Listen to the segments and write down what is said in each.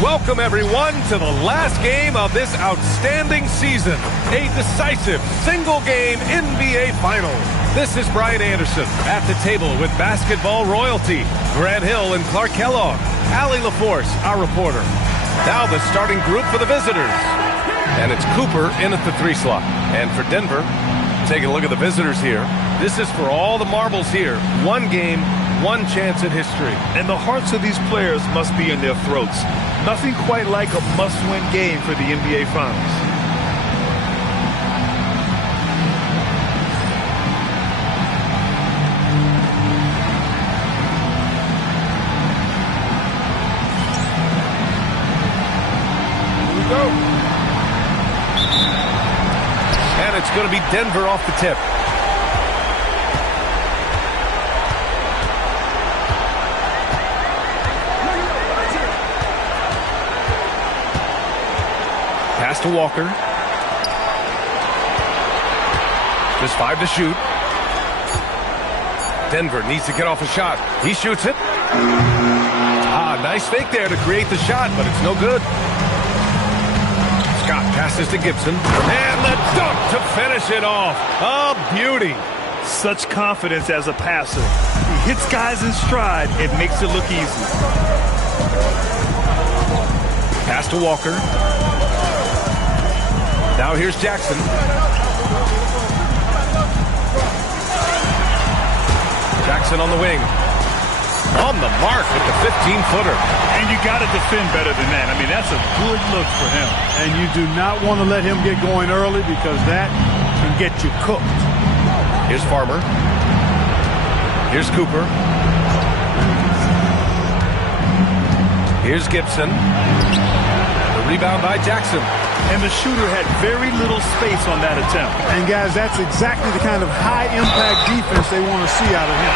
Welcome, everyone, to the last game of this outstanding season. A decisive, single-game NBA Finals. This is Brian Anderson at the table with basketball royalty. Grant Hill and Clark Kellogg. Allie LaForce, our reporter. Now the starting group for the visitors. And it's Cooper in at the 3 slot. And for Denver, taking a look at the visitors here. This is for all the marbles here. One game, one chance at history. And the hearts of these players must be in their throats. Nothing quite like a must-win game for the NBA Finals. Here we go. And it's going to be Denver off the tip. Pass to Walker. Just 5 to shoot. Denver needs to get off a shot. He shoots it. Nice fake there to create the shot, but it's no good. Scott passes to Gibson. And the dunk to finish it off. A beauty. Such confidence as a passer. He hits guys in stride. It makes it look easy. Pass to Walker. Now here's Jackson. Jackson on the wing. On the mark with the 15-footer. And you got to defend better than that. I mean, that's a good look for him. And you do not want to let him get going early because that can get you cooked. Here's Farmer. Here's Cooper. Here's Gibson. The rebound by Jackson. And the shooter had very little space on that attempt. And, guys, that's exactly the kind of high-impact defense they want to see out of him.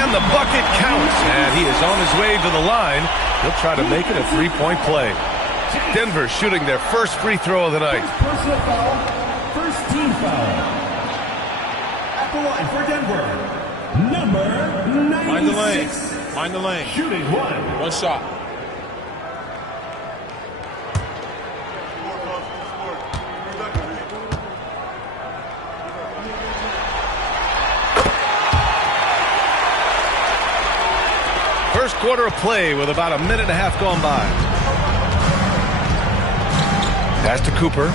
And the bucket counts. And he is on his way to the line. He'll try to make it a three-point play. Denver shooting their first free throw of the night. Personal foul. First team foul. At the line for Denver, number 96. Mind the lane. Mind the lane. Shooting one. One shot. First quarter of play with about a minute and a half gone by. Pass to Cooper.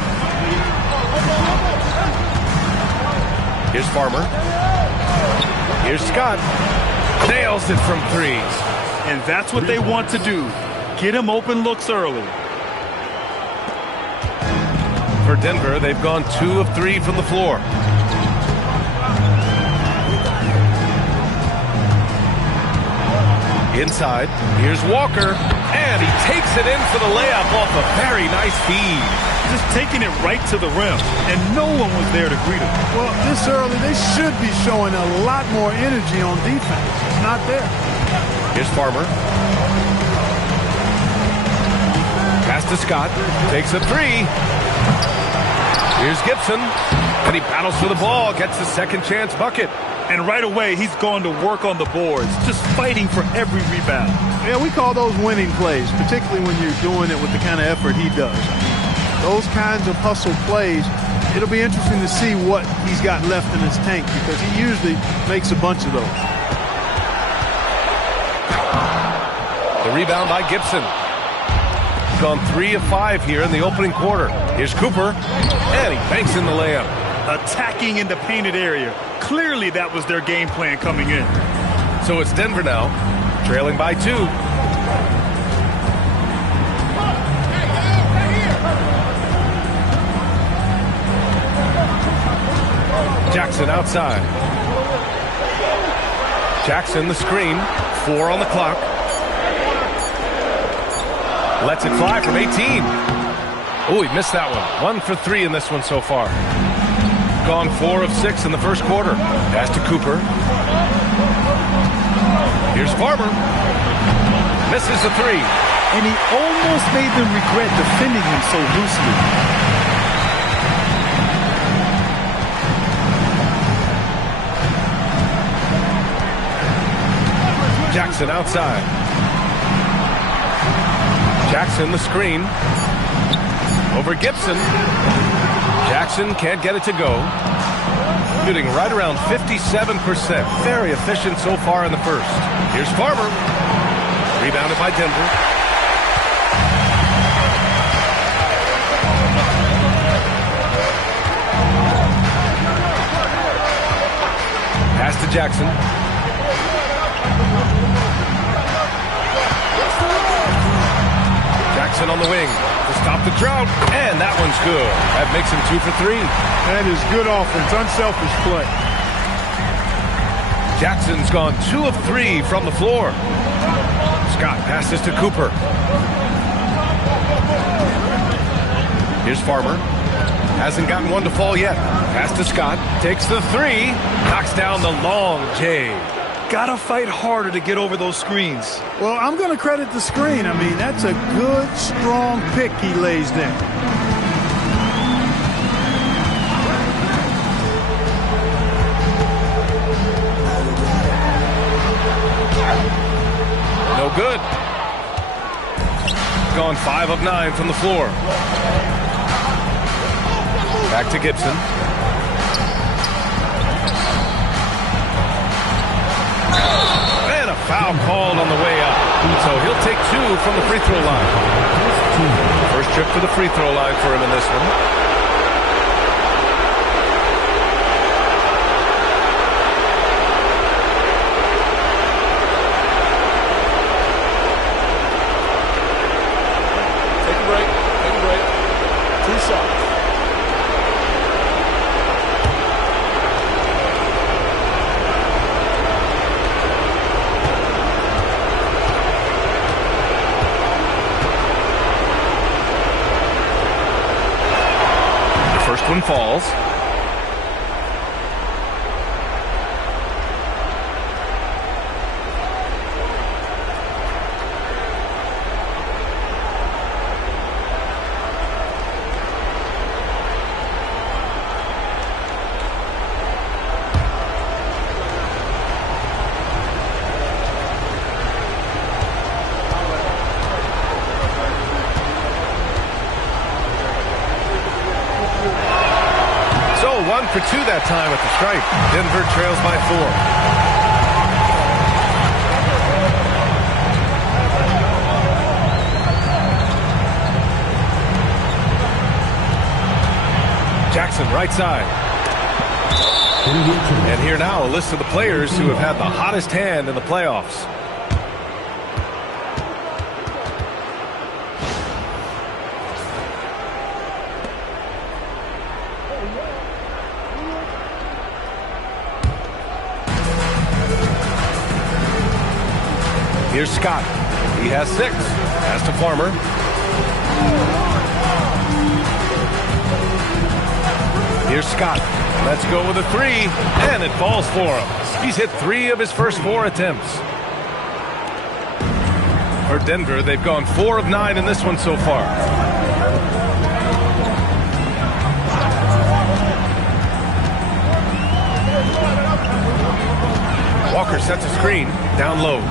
Here's Farmer. Here's Scott. Nails it from 3. And that's what they want to do. Get him open looks early. For Denver, they've gone 2 of 3 from the floor. Inside, here's Walker, and he takes it in for the layup off a very nice feed. Just taking it right to the rim, and no one was there to greet him. Well, this early, they should be showing a lot more energy on defense. It's not there. Here's Farmer. Pass to Scott, takes a 3. Here's Gibson, and he battles for the ball, gets the second chance bucket. And right away, he's going to work on the boards, just fighting for every rebound. Yeah, we call those winning plays, particularly when you're doing it with the kind of effort he does. Those kinds of hustle plays, it'll be interesting to see what he's got left in his tank because he usually makes a bunch of those. The rebound by Gibson. Gone 3 of 5 here in the opening quarter. Here's Cooper, and he banks in the layup. Attacking in the painted area. Clearly that was their game plan coming in. So it's Denver now, trailing by 2. Jackson outside. Jackson the screen. 4 on the clock. Lets it fly from 18. Oh, he missed that one. 1 for 3 in this one so far. Gone 4 of 6 in the first quarter. Pass to Cooper. Here's Farmer. Misses the three. And he almost made them regret defending him so loosely. Jackson outside. Jackson the screen. Over Gibson. Jackson can't get it to go. Shooting right around 57%. Very efficient so far in the first. Here's Farmer. Rebounded by Denver. Pass to Jackson. Jackson on the wing to stop the drought, and that one's good. That makes him 2 for 3. That is good offense, unselfish play. Jackson's gone 2 of 3 from the floor. Scott passes to Cooper. Here's Farmer. Hasn't gotten one to fall yet. Pass to Scott. Takes the 3. Knocks down the long J. Gotta fight harder to get over those screens. Well, I'm going to credit the screen. I mean, that's a good, strong pick he lays there. No good. Gone 5 of 9 from the floor. Back to Gibson. And a foul called on the way up. So he'll take 2 from the free throw line. First trip to the free throw line for him in this one. First one falls. So 1 for 2 that time at the stripe. Denver trails by 4. Jackson right side. And here now a list of the players who have had the hottest hand in the playoffs. Here's Scott. He has 6. Pass to Farmer. Here's Scott. Let's go with a 3. And it falls for him. He's hit 3 of his first 4 attempts. For Denver, they've gone 4 of 9 in this one so far. Walker sets a screen. Down low.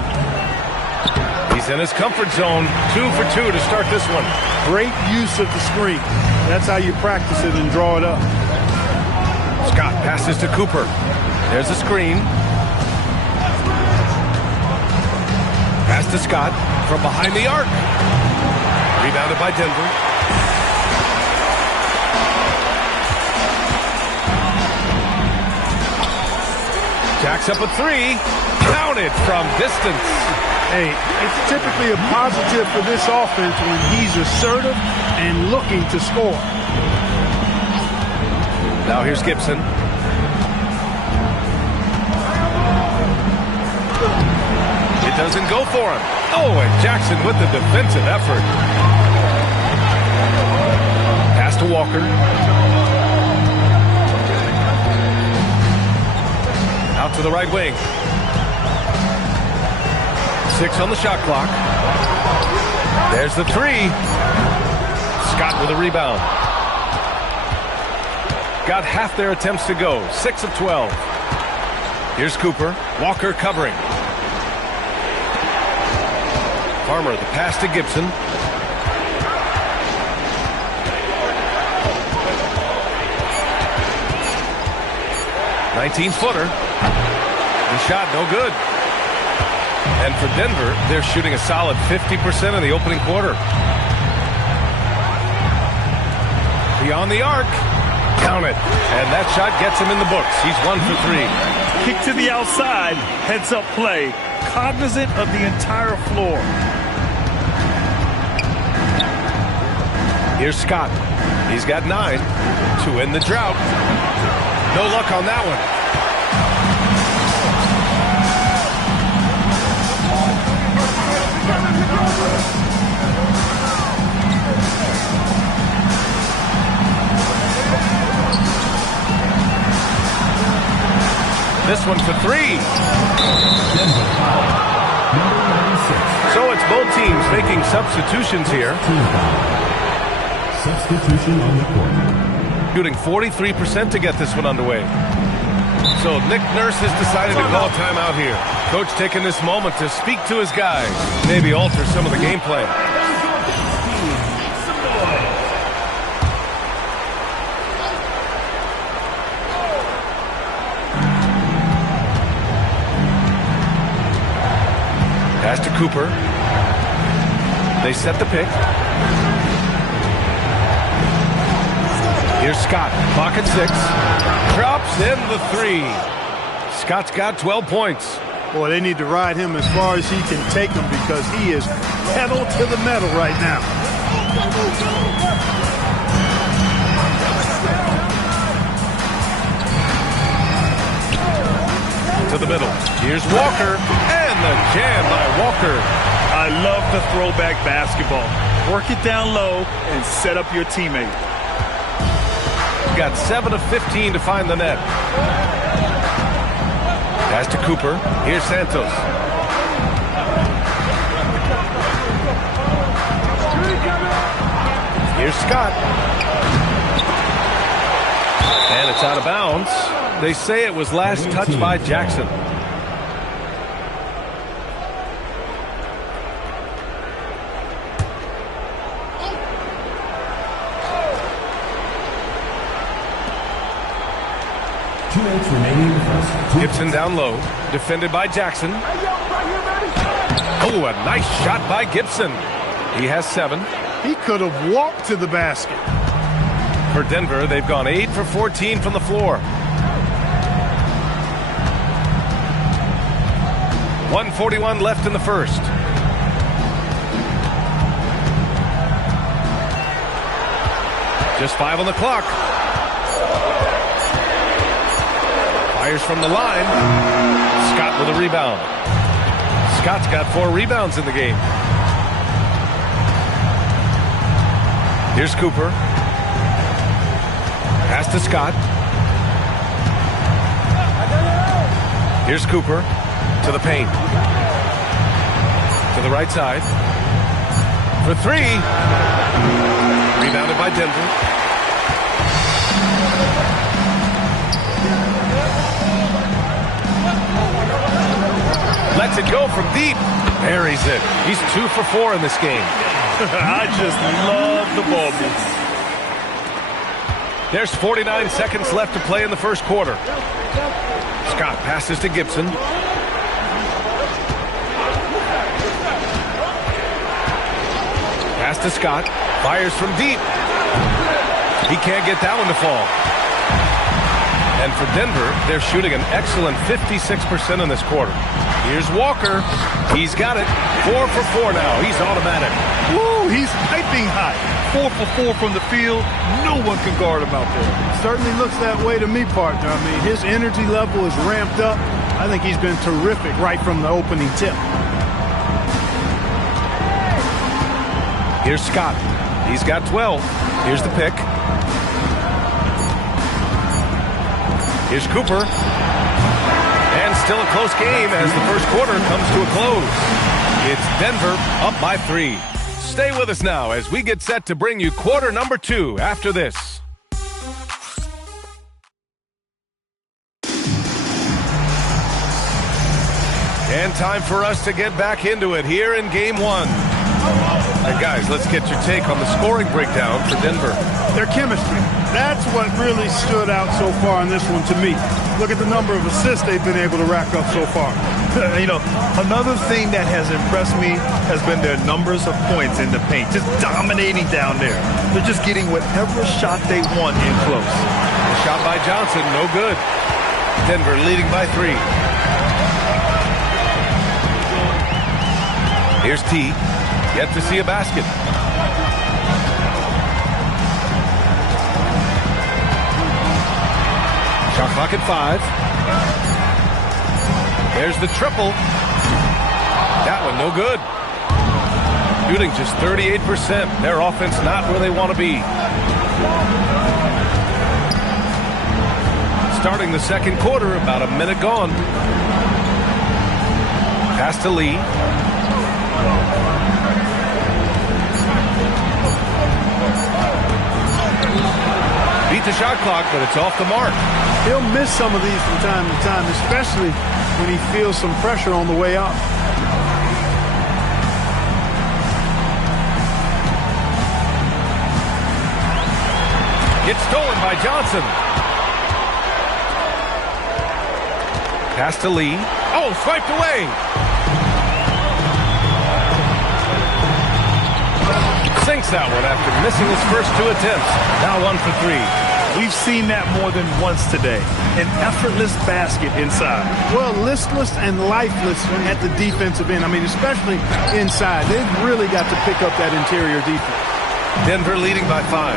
He's in his comfort zone. 2 for 2 to start this one. Great use of the screen. That's how you practice it and draw it up. Scott passes to Cooper. There's a screen. Pass to Scott from behind the arc. Rebounded by Denver. Jacks up a 3. Counted from distance. Hey, it's typically a positive for this offense when he's assertive and looking to score. Now here's Gibson. It doesn't go for him. Oh, and Jackson with the defensive effort. Pass to Walker. Out to the right wing. 6 on the shot clock. There's the 3. Scott with a rebound. Got half their attempts to go. 6 of 12. Here's Cooper. Walker covering. Farmer, the pass to Gibson. 19-footer. The shot no good. And for Denver, they're shooting a solid 50% in the opening quarter. Beyond the arc. Count it. And that shot gets him in the books. He's 1 for 3. Kick to the outside. Heads-up play. Cognizant of the entire floor. Here's Scott. He's got 9 to end the drought. No luck on that one. This one for 3. So it's both teams making substitutions here. Substitution on the court. Shooting 43% to get this one underway. So Nick Nurse has decided to call a timeout here. Coach taking this moment to speak to his guys. Maybe alter some of the game plan. Pass to Cooper. They set the pick. Here's Scott. Clock at 6. Drops in the 3. Scott's got 12 points. Boy, they need to ride him as far as he can take him because he is pedal to the metal right now. To the middle. Here's Walker. And the jam by Walker. I love the throwback basketball. Work it down low and set up your teammate. Got 7 of 15 to find the net. Pass to Cooper. Here's Santos. Here's Scott. And it's out of bounds. They say it was last touched by Jackson. Gibson down low, defended by Jackson. Oh, a nice shot by Gibson. He has 7. He could have walked to the basket. For Denver, they've gone 8 for 14 from the floor. 1:41 left in the first. Just 5 on the clock. Fires from the line. Scott with a rebound. Scott's got 4 rebounds in the game. Here's Cooper. Pass to Scott. Here's Cooper to the paint. To the right side. For 3. Rebounded by Denver. Lets it go from deep. Buries it. He's 2 for 4 in this game. I just love the ball movement. There's 49 seconds left to play in the first quarter. Scott passes to Gibson. Pass to Scott. Fires from deep. He can't get that one to fall. And for Denver, they're shooting an excellent 56% in this quarter. Here's Walker. He's got it. 4 for 4 now. He's automatic. Woo, he's piping hot. 4 for 4 from the field. No one can guard him out there. Certainly looks that way to me, partner. I mean, his energy level is ramped up. I think he's been terrific right from the opening tip. Here's Scott. He's got 12. Here's the pick. Here's Cooper. And still a close game as the first quarter comes to a close. It's Denver up by 3. Stay with us now as we get set to bring you quarter number 2 after this. And time for us to get back into it here in Game 1. And guys, let's get your take on the scoring breakdown for Denver. Their chemistry. That's what really stood out so far in this one to me. Look at the number of assists they've been able to rack up so far. You know, another thing that has impressed me has been their numbers of points in the paint, just dominating down there. They're just getting whatever shot they want in close. The shot by Johnson, no good. Denver leading by 3. Here's T. Yet to see a basket. Shot clock at 5. There's the triple. That one no good. Shooting just 38%. Their offense not where they want to be. Starting the second quarter, about a minute gone. Pass to Lee. Beat the shot clock, but it's off the mark. He'll miss some of these from time to time, especially when he feels some pressure on the way up. It's stolen by Johnson. Pass to Lee. Oh, swiped away. Sinks that one after missing his first 2 attempts. Now 1 for 3. We've seen that more than once today. An effortless basket inside. Well, listless and lifeless at the defensive end. I mean, especially inside. They've really got to pick up that interior defense. Denver leading by 5.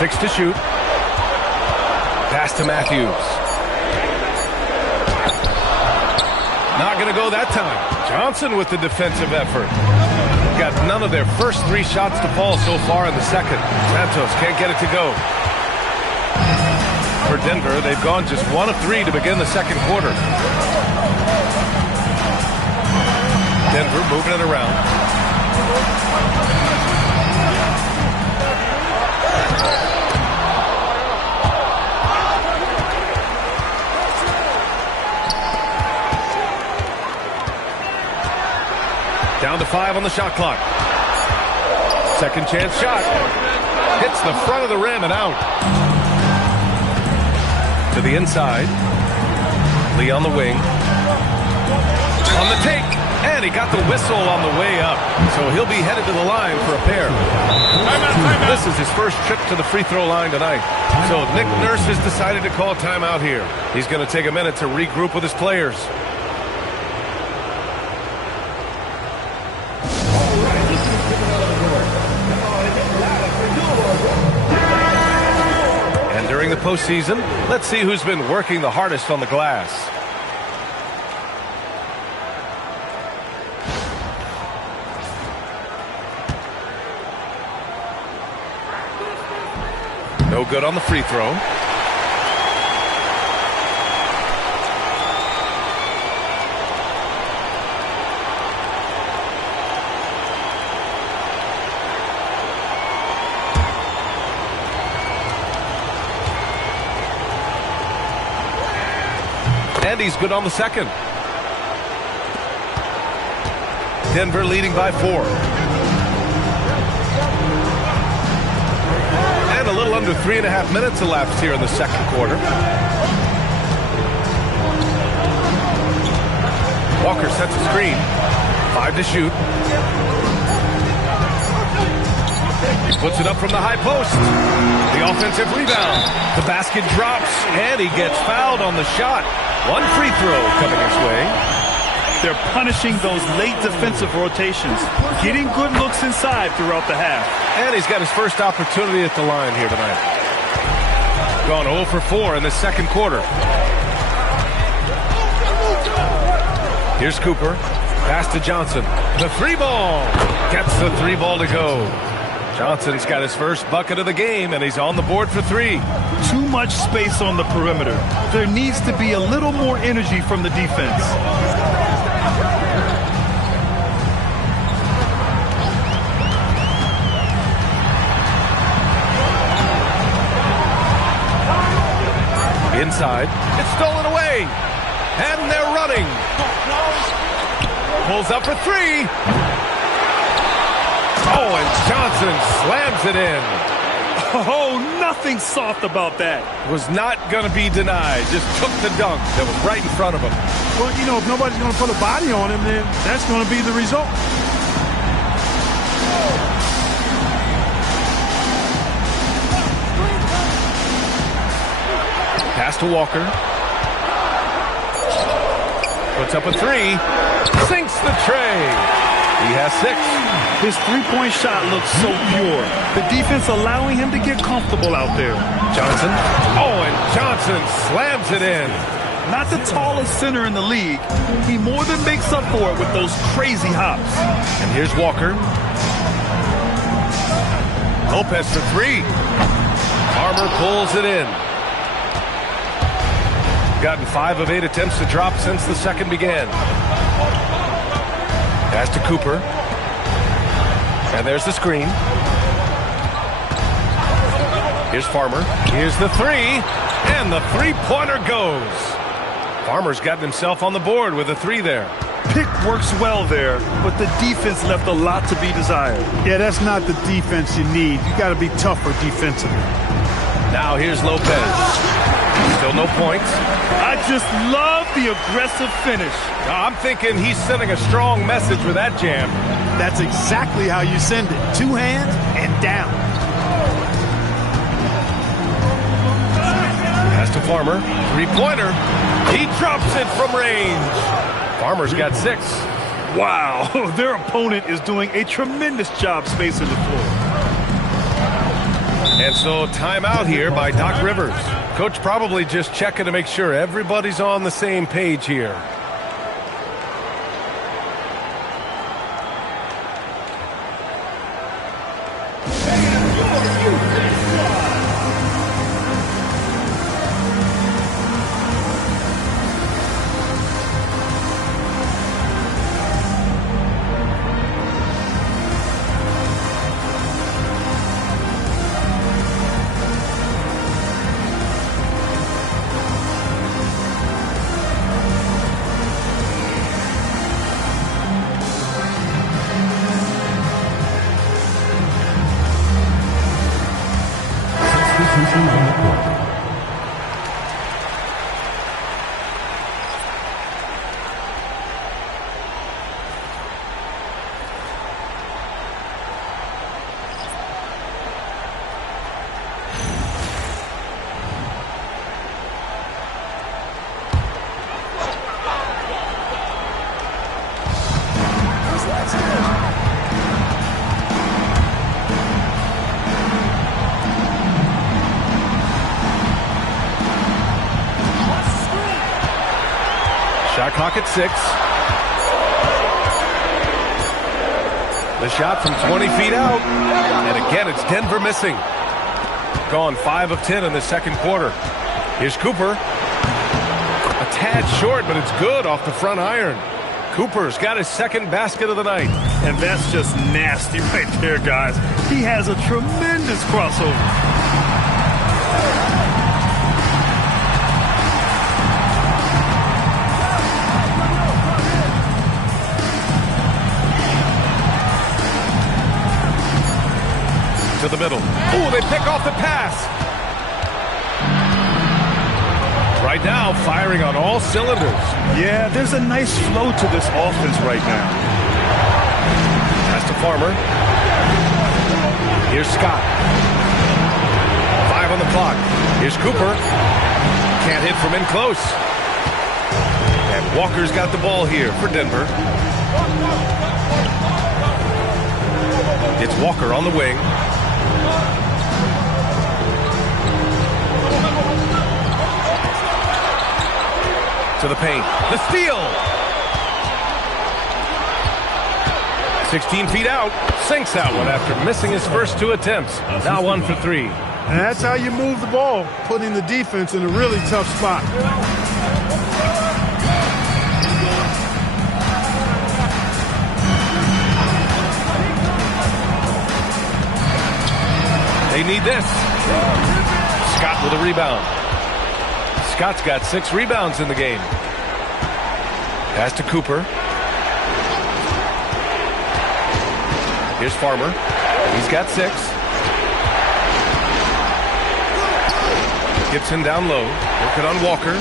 Six to shoot. Pass to Matthews. Not going to go that time. Johnson with the defensive effort. Got none of their first 3 shots to fall so far in the second. Santos can't get it to go. For Denver, they've gone just 1 of 3 to begin the second quarter. Denver moving it around. Down to 5 on the shot clock. Second chance shot. Hits the front of the rim and out. To the inside. Lee on the wing. On the take. And he got the whistle on the way up. So he'll be headed to the line for a pair. Timeout. This is his first trip to the free throw line tonight. So Nick Nurse has decided to call timeout here. He's going to take a minute to regroup with his players. During the postseason, let's see who's been working the hardest on the glass. No good on the free throw. And he's good on the second. Denver leading by 4. And a little under 3.5 minutes elapsed here in the second quarter. Walker sets a screen. 5 to shoot. He puts it up from the high post. The offensive rebound. The basket drops, and he gets fouled on the shot. 1 free throw coming his way. They're punishing those late defensive rotations, getting good looks inside throughout the half. And he's got his first opportunity at the line here tonight. Gone 0 for 4 in the second quarter. Here's Cooper. Pass to Johnson. The 3 ball. Gets the 3 ball to go. Johnson's got his first bucket of the game, and he's on the board for 3. Too much space on the perimeter. There needs to be a little more energy from the defense. Inside. It's stolen away. And they're running. Pulls up for 3. Oh, and Johnson slams it in. Oh, nothing soft about that. Was not going to be denied. Just took the dunk that was right in front of him. Well, you know, if nobody's going to put a body on him, then that's going to be the result. Pass to Walker. Puts up a 3. Sinks the tray. He has 6. His three-point shot looks so pure. The defense allowing him to get comfortable out there. Johnson. Oh, and Johnson slams it in. Not the tallest center in the league. He more than makes up for it with those crazy hops. And here's Walker. Lopez for 3. Farmer pulls it in. Gotten 5 of 8 attempts to drop since the second began. Pass to Cooper. And there's the screen. Here's Farmer. Here's the 3. And the three-pointer goes. Farmer's gotten himself on the board with a 3 there. Pick works well there, but the defense left a lot to be desired. Yeah, that's not the defense you need. You got to be tougher defensively. Now here's Lopez. Still no points. I just love the aggressive finish. I'm thinking he's sending a strong message with that jam. That's exactly how you send it. 2 hands and down. Pass to Farmer. 3-pointer. He drops it from range. Farmer's got 6. Wow, their opponent is doing a tremendous job spacing the floor. And so timeout here by Doc Rivers. Coach probably just checking to make sure everybody's on the same page here. Shot clock at 6. The shot from 20 feet out. And again, it's Denver missing. Gone 5 of 10 in the second quarter. Here's Cooper. A tad short, but it's good off the front iron. Cooper's got his second basket of the night. And that's just nasty right there, guys. He has a tremendous crossover. To the middle. Oh, they pick off the pass. Right now, firing on all cylinders. Yeah, there's a nice flow to this offense right now. Pass to Farmer. Here's Scott. 5 on the clock. Here's Cooper. Can't hit from in close. And Walker's got the ball here for Denver. It's Walker on the wing. To the paint. The steal. 16 feet out, sinks that one after missing his first 2 attempts. Now 1 for 3. And that's how you move the ball, putting the defense in a really tough spot. They need this. Scott with a rebound. Scott's got 6 rebounds in the game. Pass to Cooper. Here's Farmer. He's got 6. Gibson down low. Working on Walker.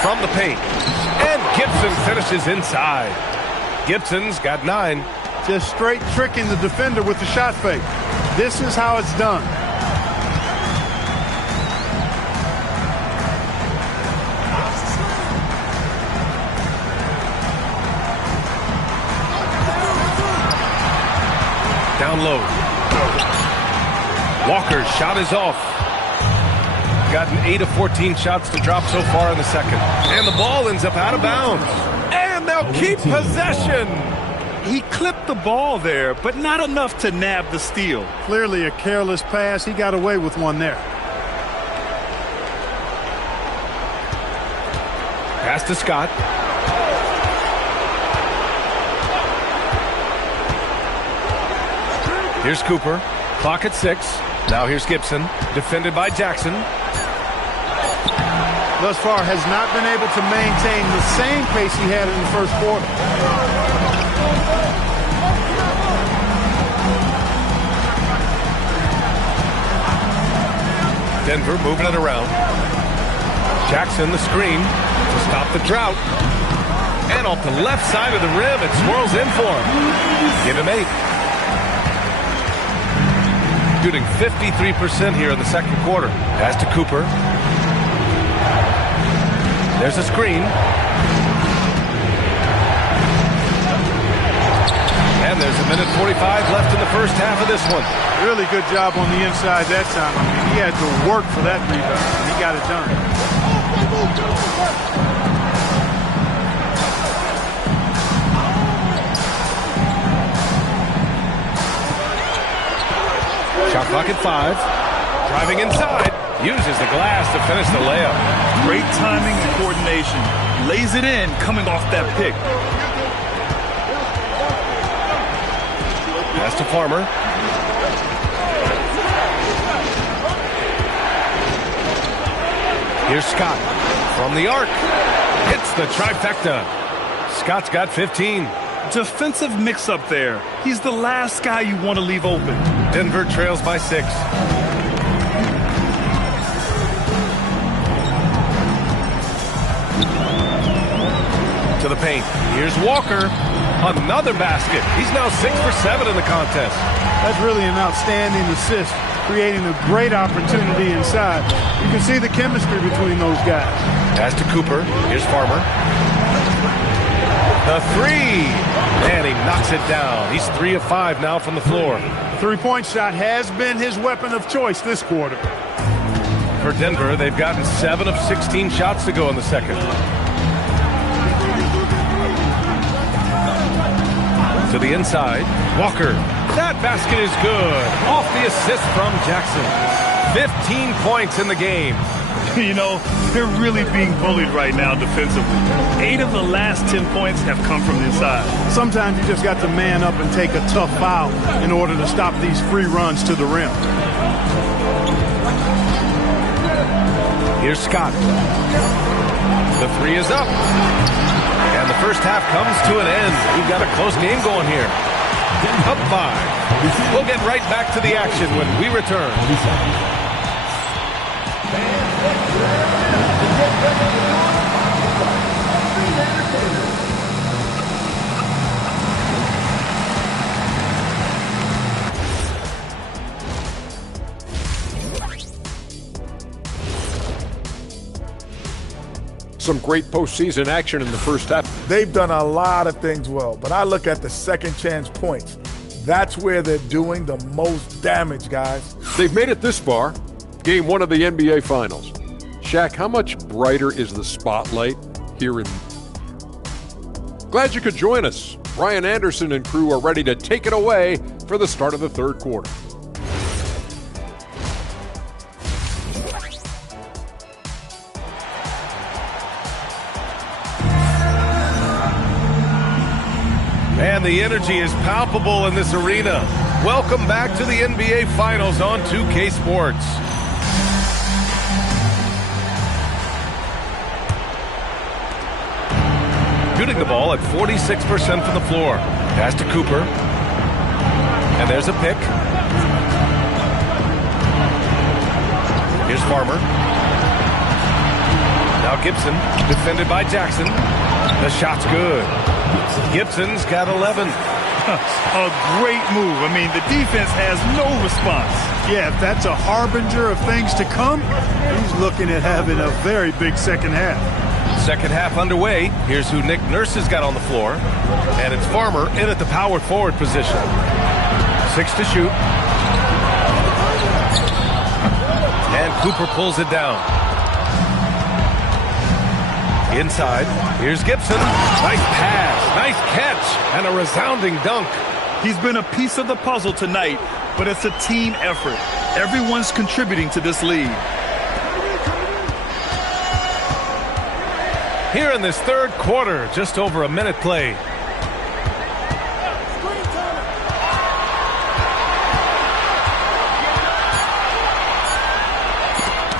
From the paint. And Gibson finishes inside. Gibson's got 9. Just straight tricking the defender with the shot fake. This is how it's done. Down low. Walker's shot is off. Gotten 8 of 14 shots to drop so far in the second. And the ball ends up out of bounds. And they'll keep possession. He clipped the ball there, but not enough to nab the steal. Clearly a careless pass. He got away with one there. Pass to Scott. Here's Cooper. Clock at 6. Now here's Gibson. Defended by Jackson. Thus far has not been able to maintain the same pace he had in the first quarter. Denver moving it around. Jackson the screen to stop the drought. And off the left side of the rim, it swirls in for him. Give him 8. Shooting 53% here in the second quarter. Pass to Cooper. There's a screen. And there's a minute 45 left in the first half of this one. Really good job on the inside that time. I mean, he had to work for that rebound. He got it done. Shot clock at 5. Driving inside. Uses the glass to finish the layup. Great timing and coordination. Lays it in coming off that pick. Pass to Farmer. Here's Scott from the arc. Hits the trifecta. Scott's got 15. Defensive mix-up there. He's the last guy you want to leave open. Denver trails by 6. To the paint. Here's Walker. Another basket. He's now 6 for 7 in the contest. That's really an outstanding assist, creating a great opportunity inside. You can see the chemistry between those guys. Pass to Cooper. Here's Farmer. The 3. And he knocks it down. He's 3 of 5 now from the floor. Three-point shot has been his weapon of choice this quarter. For Denver, they've gotten 7 of 16 shots to go in the second. To the inside. Walker. That basket is good. Off the assist from Jackson. 15 points in the game. You know, they're really being bullied right now defensively. 8 of the last 10 points have come from inside. Sometimes you just got to man up and take a tough foul in order to stop these free runs to the rim. Here's Scott. The 3 is up. And the first half comes to an end. We've got a close game going here. Up 5. We'll get right back to the action when we return. Some great postseason action in the first half. They've done a lot of things well, but I look at the second chance points. That's where they're doing the most damage, guys. They've made it this far. Game 1 of the NBA Finals. Shaq, how much brighter is the spotlight here in... Glad you could join us. Brian Anderson and crew are ready to take it away for the start of the third quarter. And the energy is palpable in this arena. Welcome back to the NBA Finals on 2K Sports. Shooting the ball at 46% from the floor. Pass to Cooper. And there's a pick. Here's Farmer. Now Gibson, defended by Jackson. The shot's good. Gibson's got 11. A great move. I mean, the defense has no response. Yeah, if that's a harbinger of things to come, he's looking at having a very big second half. Second half underway. Here's who Nick Nurse has got on the floor. And it's Farmer in at the power forward position. 6 to shoot. And Cooper pulls it down. Inside. Here's Gibson. Nice pass. Nice catch. And a resounding dunk. He's been a piece of the puzzle tonight, but it's a team effort. Everyone's contributing to this lead. Here in this third quarter, just over a minute played.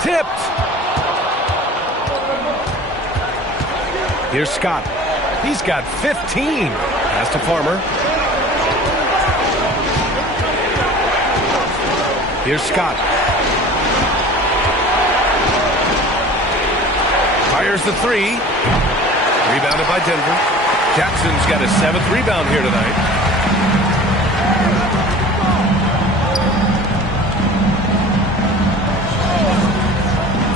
Tipped. Here's Scott. He's got 15. Pass to Farmer. Here's Scott. Fires the three. Rebounded by Denver. Jackson's got his 7th rebound here tonight.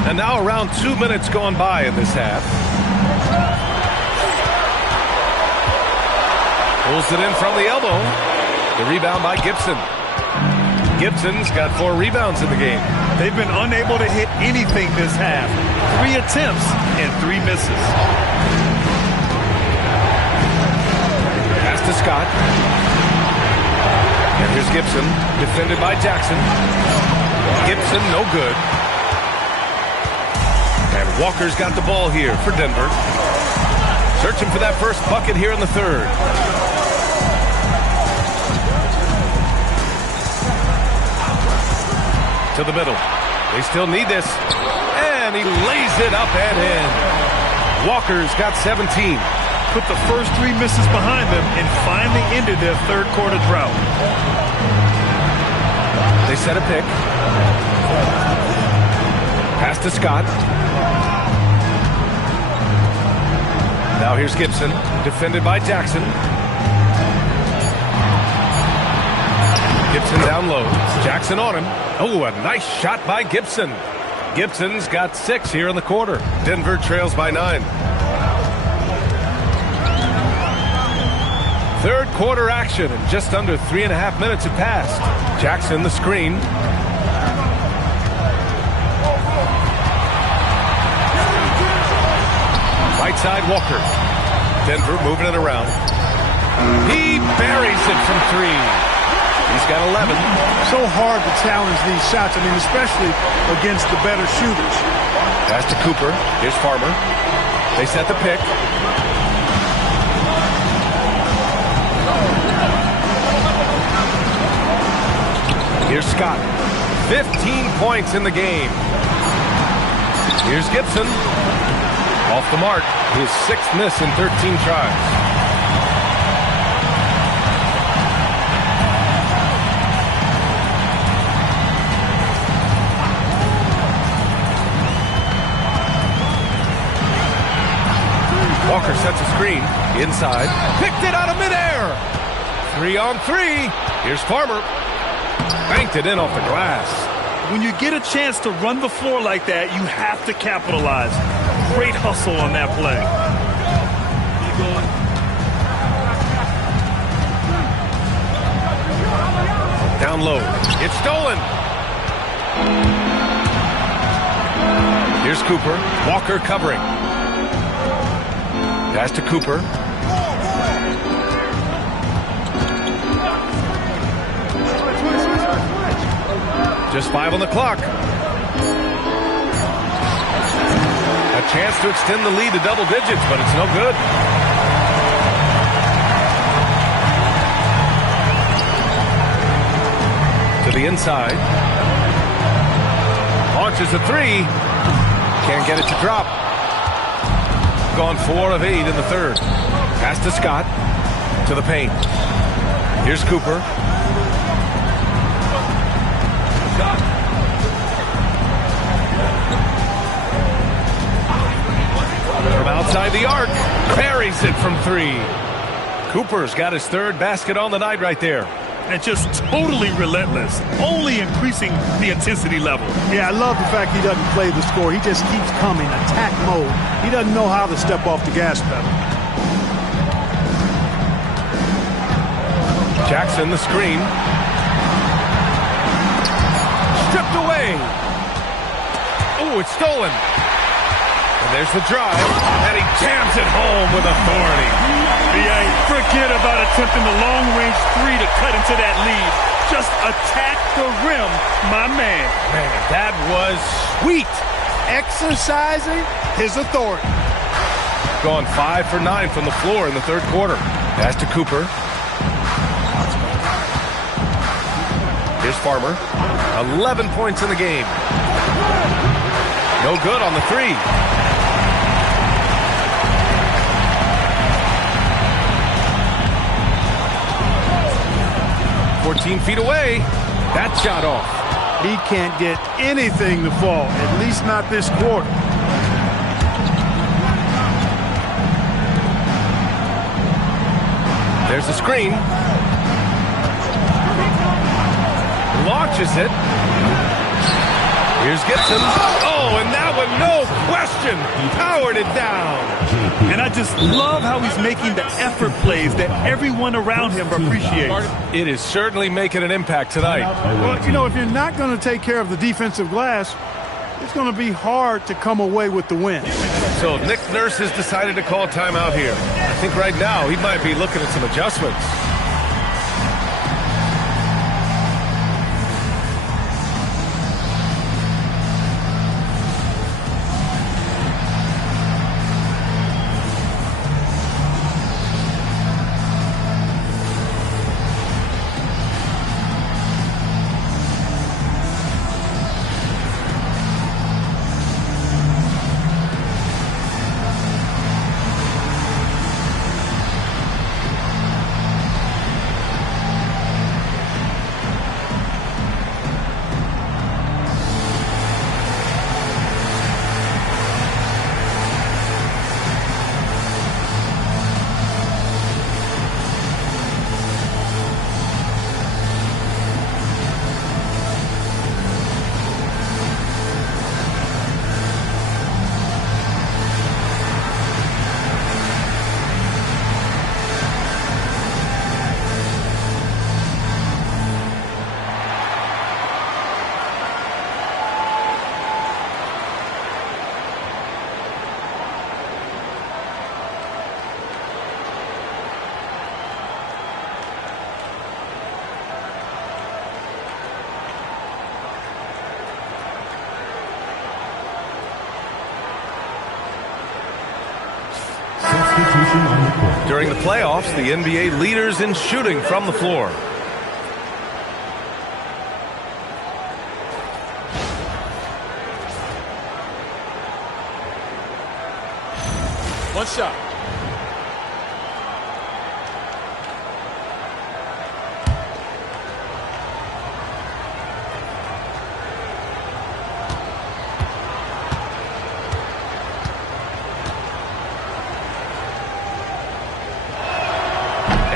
And now around 2 minutes gone by in this half. Pulls it in from the elbow. The rebound by Gibson. Gibson's got 4 rebounds in the game. They've been unable to hit anything this half. 3 attempts and 3 misses. Pass to Scott. And here's Gibson, defended by Jackson. Gibson, no good. And Walker's got the ball here for Denver. Searching for that first bucket here in the third. To the middle. They still need this. And he lays it up and in. Walker's got 17. Put the first 3 misses behind them and finally ended their third quarter drought. They set a pick. Pass to Scott. Now here's Gibson, defended by Jackson. Gibson down low. Jackson on him. Oh, a nice shot by Gibson. Gibson's got 6 here in the quarter. Denver trails by 9. Third quarter action, and just under 3.5 minutes have passed. Jackson the screen. Right side Walker. Denver moving it around. He buries it from 3. He's got 11. So hard to challenge these shots. I mean, especially against the better shooters. Pass to Cooper. Here's Farmer. They set the pick. Here's Scott. 15 points in the game. Here's Gibson. Off the mark. His 6th miss in 13 tries. Walker sets a screen. Inside. Picked it out of midair. 3 on 3. Here's Farmer. Banked it in off the glass. When you get a chance to run the floor like that, you have to capitalize. Great hustle on that play. Down low. It's stolen. Here's Cooper. Walker covering. Pass to Cooper. Just 5 on the clock. A chance to extend the lead to double digits, but it's no good. To the inside. Launches a 3. Can't get it to drop. Gone 4 of 8 in the third. Pass to Scott. To the paint. Here's Cooper. From outside the arc. Buries it from 3. Cooper's got his third basket on the night right there. And just totally relentless, only increasing the intensity level. Yeah, I love the fact he doesn't play the score. He just keeps coming, attack mode. He doesn't know how to step off the gas pedal. Jackson, the screen. Stripped away. Oh, it's stolen. And there's the drive, and he jams it home with authority. Forget about attempting the long-range 3 to cut into that lead. Just attack the rim, my man. Man, that was sweet. Exercising his authority. Gone 5 for 9 from the floor in the third quarter. Pass to Cooper. Here's Farmer. 11 points in the game. No good on the 3. 14 feet away. That shot off. He can't get anything to fall, at least not this quarter. There's the screen. Launches it. Here's Gibson. Oh, and that one, no question, powered it down. And I just love how he's making the effort plays that everyone around him appreciates. It is certainly making an impact tonight. Well, you know, if you're not going to take care of the defensive glass, it's going to be hard to come away with the win. So Nick Nurse has decided to call timeout here. I think right now he might be looking at some adjustments. During the playoffs, the NBA leaders in shooting from the floor. One shot.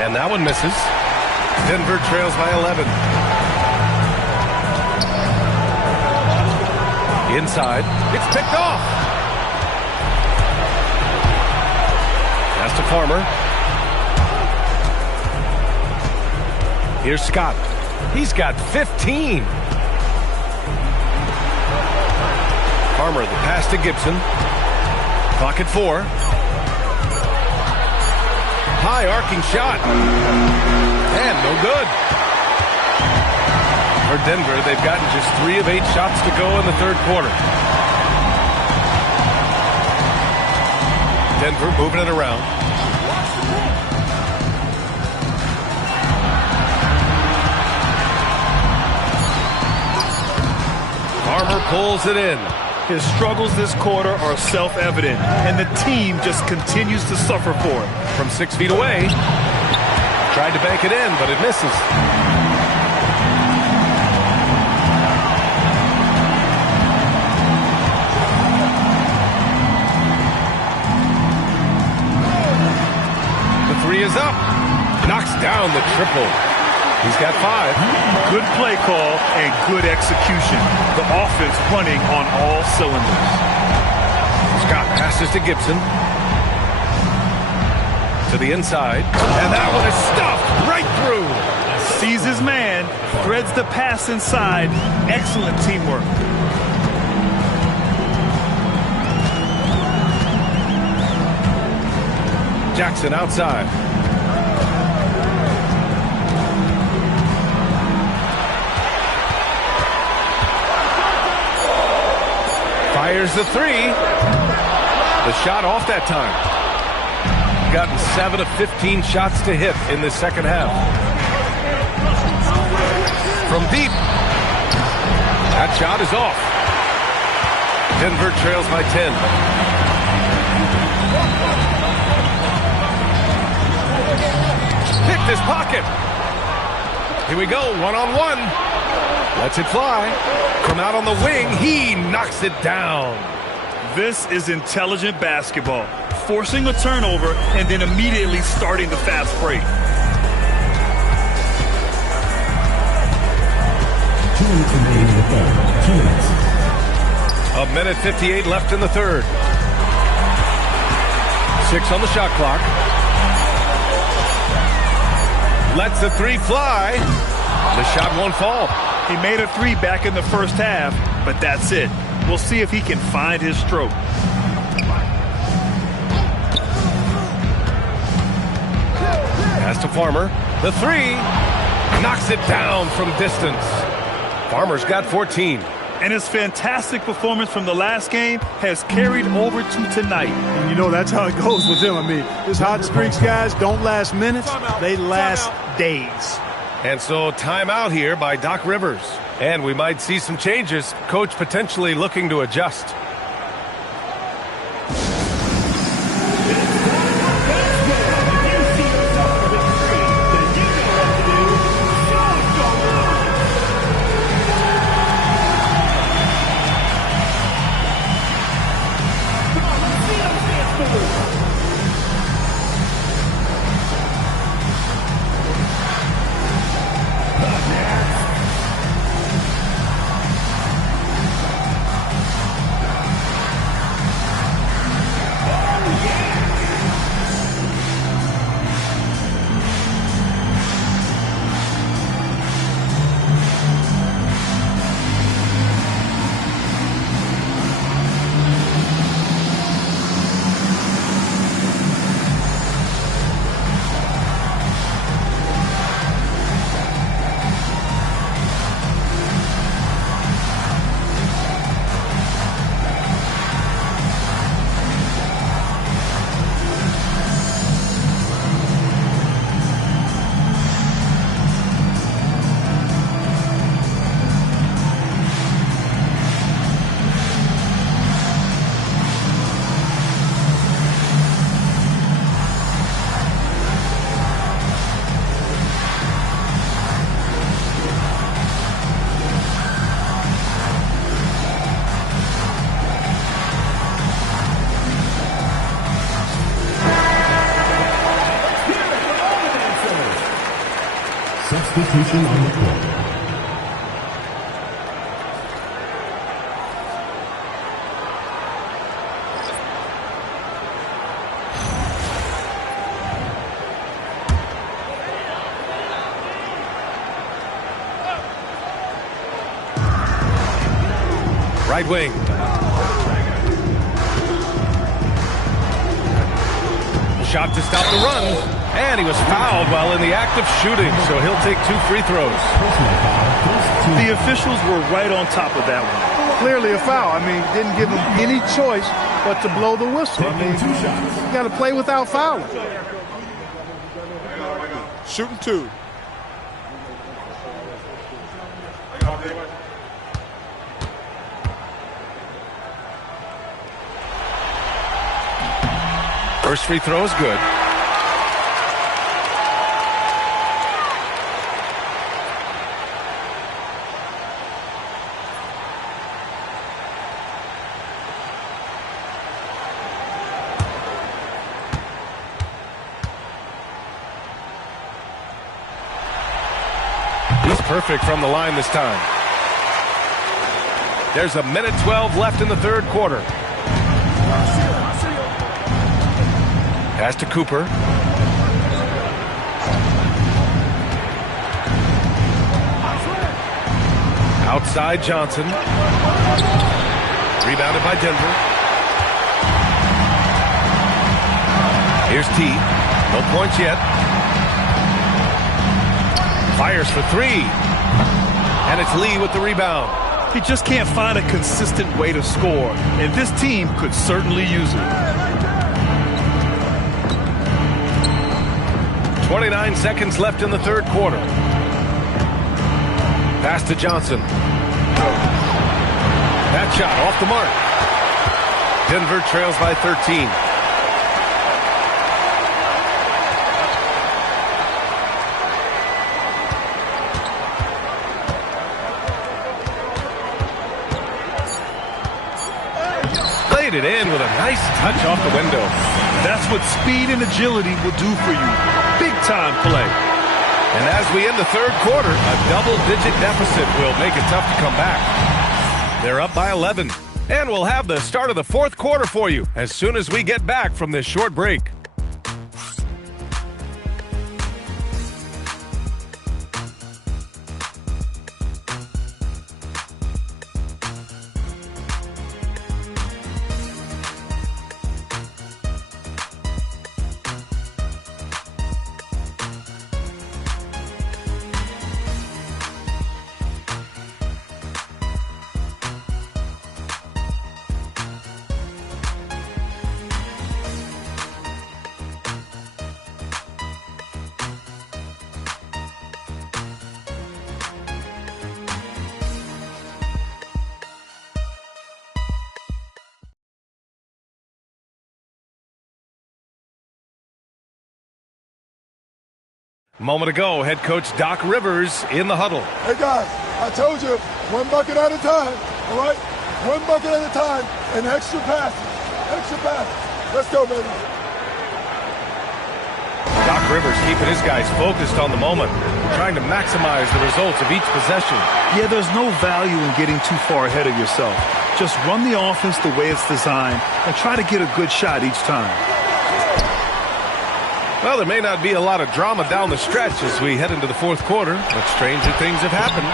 And that one misses. Denver trails by 11. Inside. It's picked off. Pass to Farmer. Here's Scott. He's got 15. Farmer, the pass to Gibson. Clock at 4. High arcing shot. And no good. For Denver, they've gotten just 3 of 8 shots to go in the third quarter. Denver moving it around. Farmer pulls it in. His struggles this quarter are self-evident, and the team just continues to suffer for it. From 6 feet away. Tried to bank it in, but it misses. The 3 is up. Knocks down the triple. He's got 5. Good play call and good execution. The offense running on all cylinders. Scott passes to Gibson. To the inside. And that one is stuffed right through. Sees his man, threads the pass inside. Excellent teamwork. Jackson outside. Fires the 3. The shot off that time. Gotten 7 of 15 shots to hit in the second half. From deep. That shot is off. Denver trails by 10. Picked his pocket. Here we go, one-on-one. Lets it fly. From out on the wing, he knocks it down. This is intelligent basketball. Forcing a turnover and then immediately starting the fast break. 2 minutes remaining in the third. 2 minutes. 1:58 left in the third. 6 on the shot clock. Lets the 3 fly. The shot won't fall. He made a 3 back in the first half, but that's it. We'll see if he can find his stroke. Pass to Farmer. The 3 knocks it down from distance. Farmer's got 14. And his fantastic performance from the last game has carried over to tonight. And you know that's how it goes with him. I mean, his hot streaks, guys, don't last minutes. They last days. And so timeout here by Doc Rivers. And we might see some changes. Coach potentially looking to adjust. Substitution on the court. Right wing. Shot to stop the run. And he was fouled while in the act of shooting, so he'll take 2 free throws. The officials were right on top of that one. Clearly a foul. I mean, didn't give him any choice but to blow the whistle. I mean, you got to play without fouling. Shooting 2. First free throw is good. He's perfect from the line this time. There's a minute 12 left in the third quarter. Pass to Cooper. Outside Johnson. Rebounded by Denver. Here's T. No points yet. Fires for 3. And it's Lee with the rebound. He just can't find a consistent way to score, and this team could certainly use it. 29 seconds left in the third quarter. Pass to Johnson. That shot off the mark. Denver trails by 13. Laid it in with a nice touch off the window. That's what speed and agility will do for you. Big-time play. And as we end the third quarter, a double-digit deficit will make it tough to come back. They're up by 11. And we'll have the start of the fourth quarter for you as soon as we get back from this short break. A moment ago, head coach Doc Rivers in the huddle. Hey guys, I told you, 1 bucket at a time, all right? 1 bucket at a time and extra passes. Extra passes. Let's go, baby. Doc Rivers keeping his guys focused on the moment, trying to maximize the results of each possession. Yeah, there's no value in getting too far ahead of yourself. Just run the offense the way it's designed and try to get a good shot each time. Well, there may not be a lot of drama down the stretch as we head into the fourth quarter, but stranger things have happened.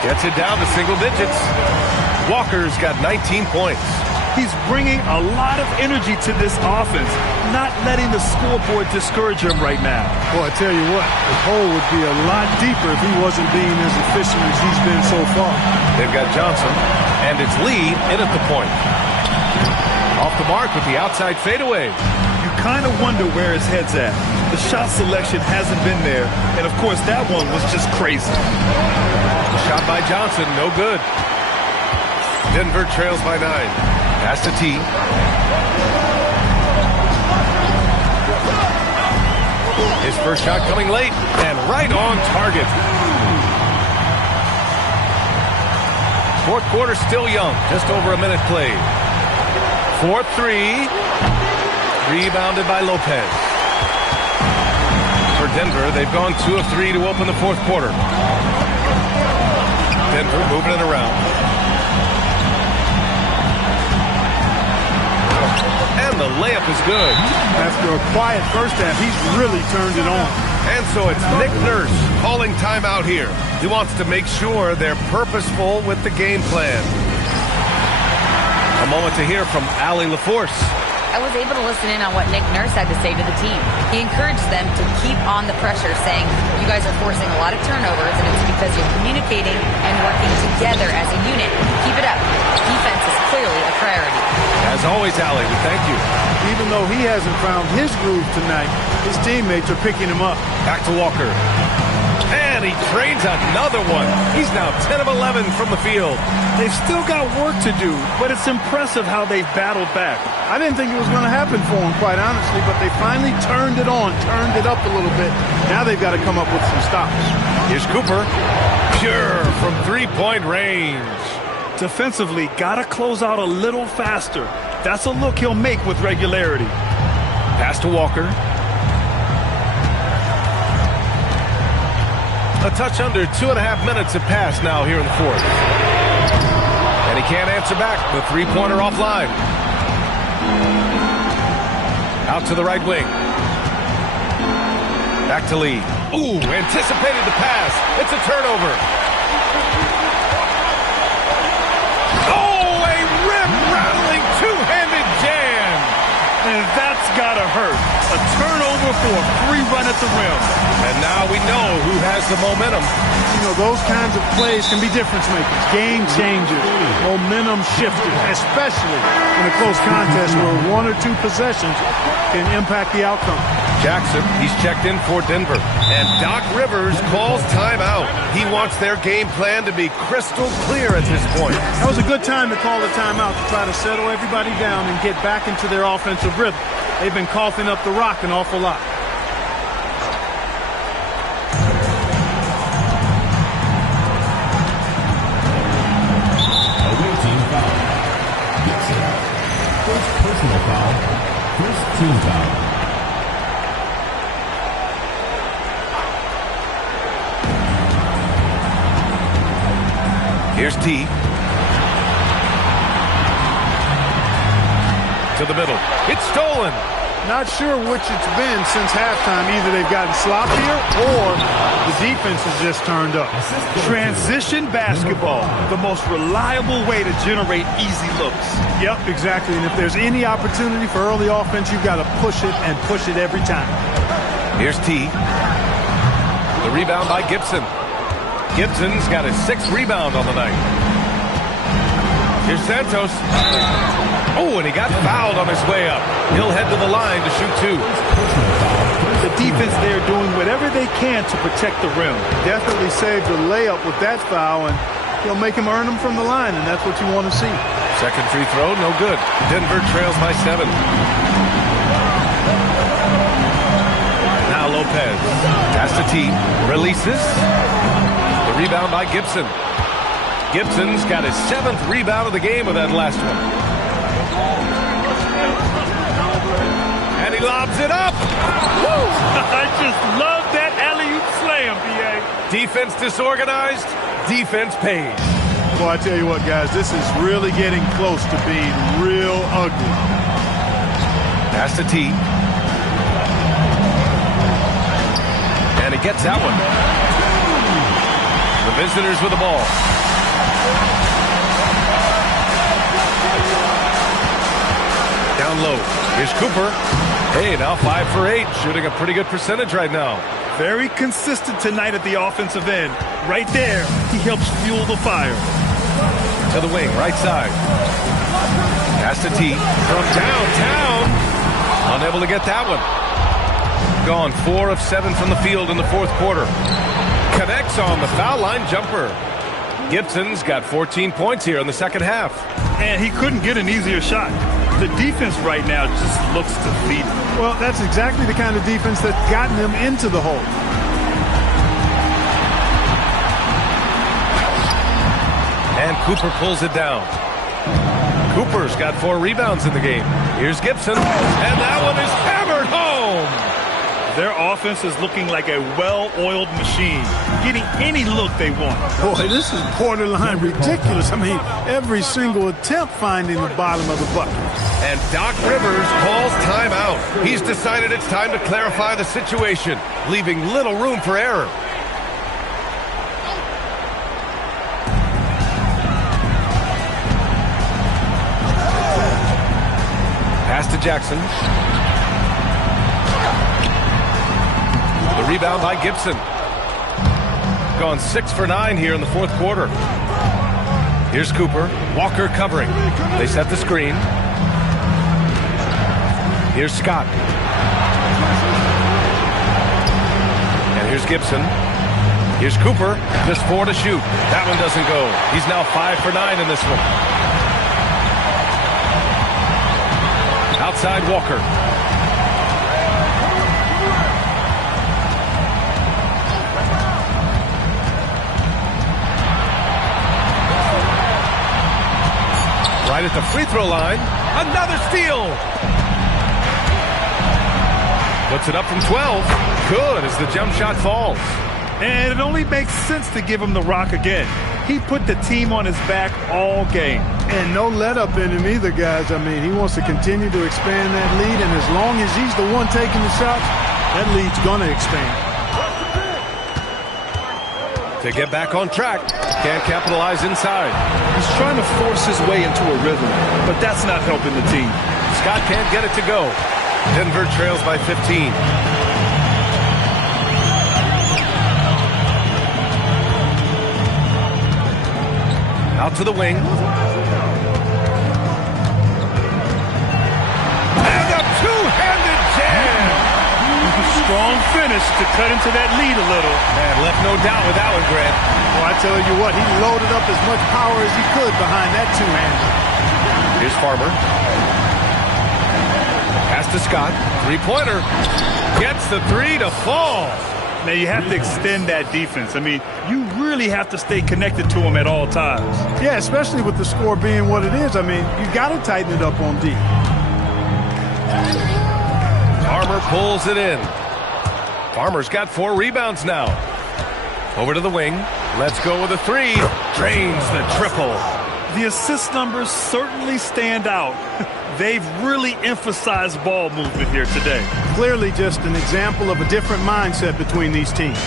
Gets it down to single digits. Walker's got 19 points. He's bringing a lot of energy to this offense, not letting the scoreboard discourage him right now. Well, I tell you what, the hole would be a lot deeper if he wasn't being as efficient as he's been so far. They've got Johnson, and it's Lee in at the point. Off the mark with the outside fadeaway. You kind of wonder where his head's at. The shot selection hasn't been there, and of course that one was just crazy. Shot by Johnson, no good. Denver trails by 9. Pass to T. His first shot coming late and right on target. Fourth quarter still young, just over a minute played. 4-3. Rebounded by Lopez. For Denver, they've gone 2 of 3 to open the fourth quarter. Denver moving it around. And the layup is good. After a quiet first half, he's really turned it on. And so it's Nick Nurse calling timeout here. He wants to make sure they're purposeful with the game plan. A moment to hear from Allie LaForce. I was able to listen in on what Nick Nurse had to say to the team. He encouraged them to keep on the pressure, saying, you guys are forcing a lot of turnovers, and it's because you're communicating and working together as a unit. Keep it up. Defense is clearly a priority. As always, Allie, we thank you. Even though he hasn't found his groove tonight, his teammates are picking him up. Back to Walker. And he trains another one. He's now 10 of 11 from the field. They've still got work to do, but it's impressive how they've battled back. I didn't think it was going to happen for him, quite honestly, but they finally turned it on, turned it up a little bit. Now they've got to come up with some stops. Here's Cooper. Pure from three-point range. Defensively, got to close out a little faster. That's a look he'll make with regularity. Pass to Walker. A touch under 2.5 minutes have passed now here in the fourth. And he can't answer back. The three-pointer offline. Out to the right wing. Back to Lee. Ooh, anticipated the pass. It's a turnover. Oh, a rim-rattling two-handed jam. And that's got to hurt. A turnover for a free run at the rim. And now we know who has the momentum. You know, those kinds of plays can be difference makers, game changers, momentum shifters, especially in a close contest where one or two possessions can impact the outcome. Jackson, he's checked in for Denver. And Doc Rivers calls timeout. He wants their game plan to be crystal clear at this point. That was a good time to call the timeout to try to settle everybody down and get back into their offensive rhythm. They've been coughing up the rock an awful lot. Away team foul. Gibson. First personal foul. First team foul. Here's T. To the middle. It's stolen. Not sure which it's been since halftime. Either they've gotten sloppier or the defense has just turned up. Transition basketball, the most reliable way to generate easy looks. Yep, exactly. And if there's any opportunity for early offense, you've got to push it and push it every time. Here's T. The rebound by Gibson. Gibson's got his 6th rebound on the night. Here's Santos. Oh, and he got fouled on his way up. He'll head to the line to shoot 2. The defense there doing whatever they can to protect the rim. Definitely saved the layup with that foul, and he'll make him earn them from the line, and that's what you want to see. Second free throw, no good. Denver trails by 7. Now Lopez. Pass to T. Releases. The rebound by Gibson. Gibson's got his 7th rebound of the game with that last one. And he lobs it up. Woo! I just love that alley-oop slam, B.A. Defense disorganized, defense pays. Well, I tell you what, guys, this is really getting close to being real ugly. Pass to T. And he gets that one. The visitors with the ball. Down low. Here's Cooper. Hey, now 5 for 8. Shooting a pretty good percentage right now. Very consistent tonight at the offensive end. Right there, he helps fuel the fire. To the wing, right side. Pass to T. From downtown. Unable to get that one. Gone 4 of 7 from the field in the fourth quarter. Connects on the foul line jumper. Gibson's got 14 points here in the second half. And he couldn't get an easier shot. The defense right now just looks defeated. Well, that's exactly the kind of defense that's gotten them into the hole. And Cooper pulls it down. Cooper's got 4 rebounds in the game. Here's Gibson. And that one is hammered home. Their offense is looking like a well-oiled machine, getting any look they want. Boy, this is borderline ridiculous. I mean, every single attempt finding the bottom of the bucket. And Doc Rivers calls timeout. He's decided it's time to clarify the situation, leaving little room for error. Pass to Jackson. The rebound by Gibson. Gone 6 for 9 here in the fourth quarter. Here's Cooper. Walker covering. They set the screen. Here's Scott. And here's Gibson. Here's Cooper. Just 4 to shoot. That one doesn't go. He's now 5 for 9 in this one. Outside Walker. Right at the free throw line. Another steal. Puts it up from 12. Good as the jump shot falls. And it only makes sense to give him the rock again. He put the team on his back all game. And no let up in him either, guys. I mean, he wants to continue to expand that lead, and as long as he's the one taking the shots, that lead's going to expand. To get back on track. Can't capitalize inside. He's trying to force his way into a rhythm, but that's not helping the team. Scott can't get it to go. Denver trails by 15. Out to the wing. And a two-handed jam. Strong finish to cut into that lead a little. And left no doubt with that one, Grant. Well, I tell you what, he loaded up as much power as he could behind that two-hander. Here's Farmer. Pass to Scott. Three-pointer. Gets the three to fall. Now, you have to extend that defense. I mean, you really have to stay connected to him at all times. Yeah, especially with the score being what it is. I mean, you got to tighten it up on D. Farmer pulls it in. Farmer's got 4 rebounds now. Over to the wing. Let's go with a three. Drains the triple. The assist numbers certainly stand out. They've really emphasized ball movement here today. Clearly just an example of a different mindset between these teams.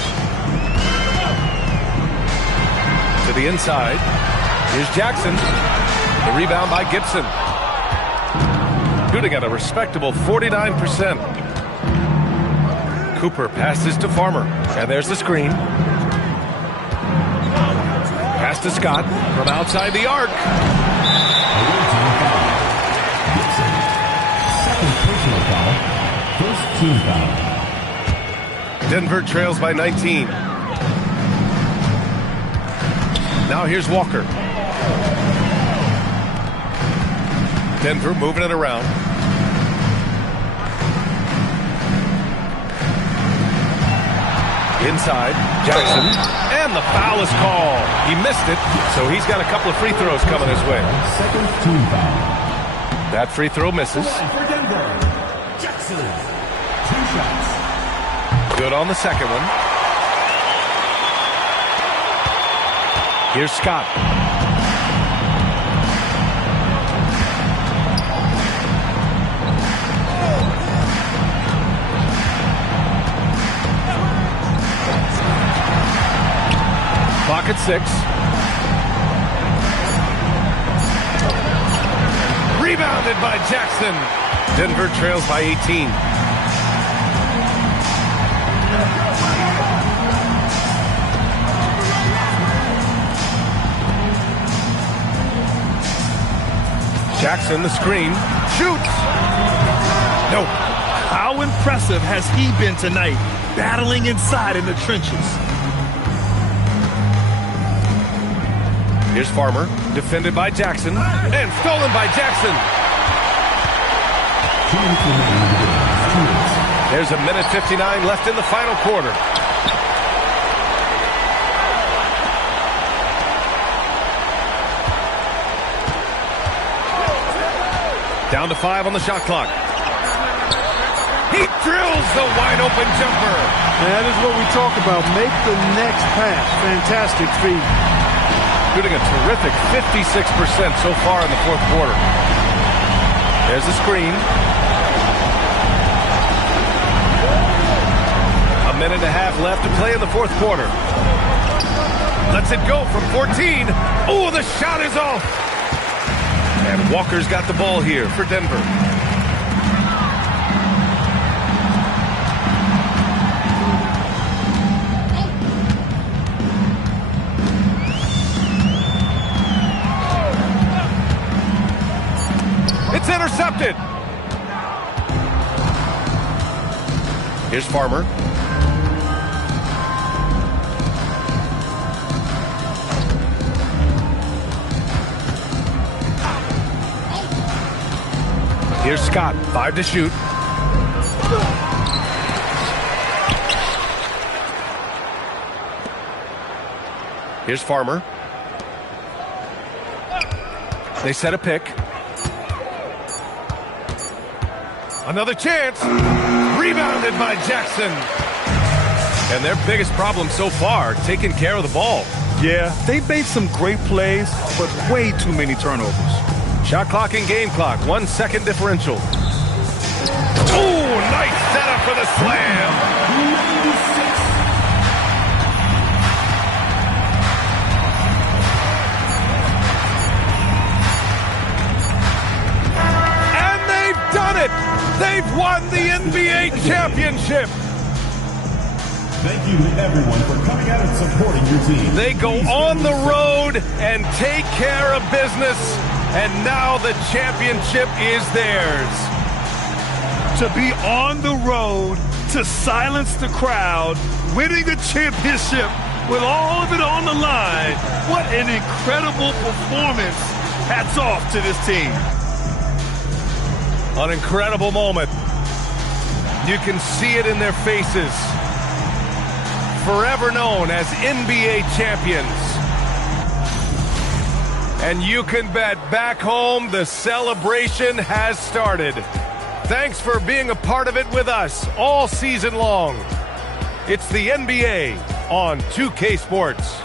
To the inside. Here's Jackson. The rebound by Gibson. Shooting at a respectable 49%. Cooper passes to Farmer. And there's the screen. Pass to Scott from outside the arc. Second personal foul. First team foul. Denver trails by 19. Now here's Walker. Denver moving it around. Inside, Jackson, and the foul is called. He missed it, so he's got a couple of free throws coming his way. Second team foul. That free throw misses. For Denver, Jackson. 2 shots. Good on the second one. Here's Scott. Clock at 6. Rebounded by Jackson. Denver trails by 18. Jackson, the screen. Shoots. Nope. How impressive has he been tonight, battling inside in the trenches? Here's Farmer, defended by Jackson, and stolen by Jackson. There's a minute 59 left in the final quarter. Down to 5 on the shot clock. He drills the wide open jumper. That is what we talk about. Make the next pass. Fantastic feed. Shooting a terrific 56% so far in the fourth quarter. There's the screen. A minute and a half left to play in the fourth quarter. Lets it go from 14. Oh, the shot is off. And Walker's got the ball here for Denver. intercepted. Here's Farmer. Here's Scott, 5 to shoot. Here's Farmer. They set a pick. Another chance. Rebounded by Jackson. And their biggest problem so far, taking care of the ball. Yeah, they've made some great plays, but way too many turnovers. Shot clock and game clock, 1 second differential. Oh, nice setup for the slam. And they've done it. They've won the NBA championship. Thank you to everyone for coming out and supporting your team. They go on the road and take care of business, and now the championship is theirs. To be on the road, to silence the crowd, winning the championship with all of it on the line. What an incredible performance. Hats off to this team. An incredible moment. You can see it in their faces. Forever known as NBA champions. And you can bet back home the celebration has started. Thanks for being a part of it with us all season long. It's the NBA on 2K Sports.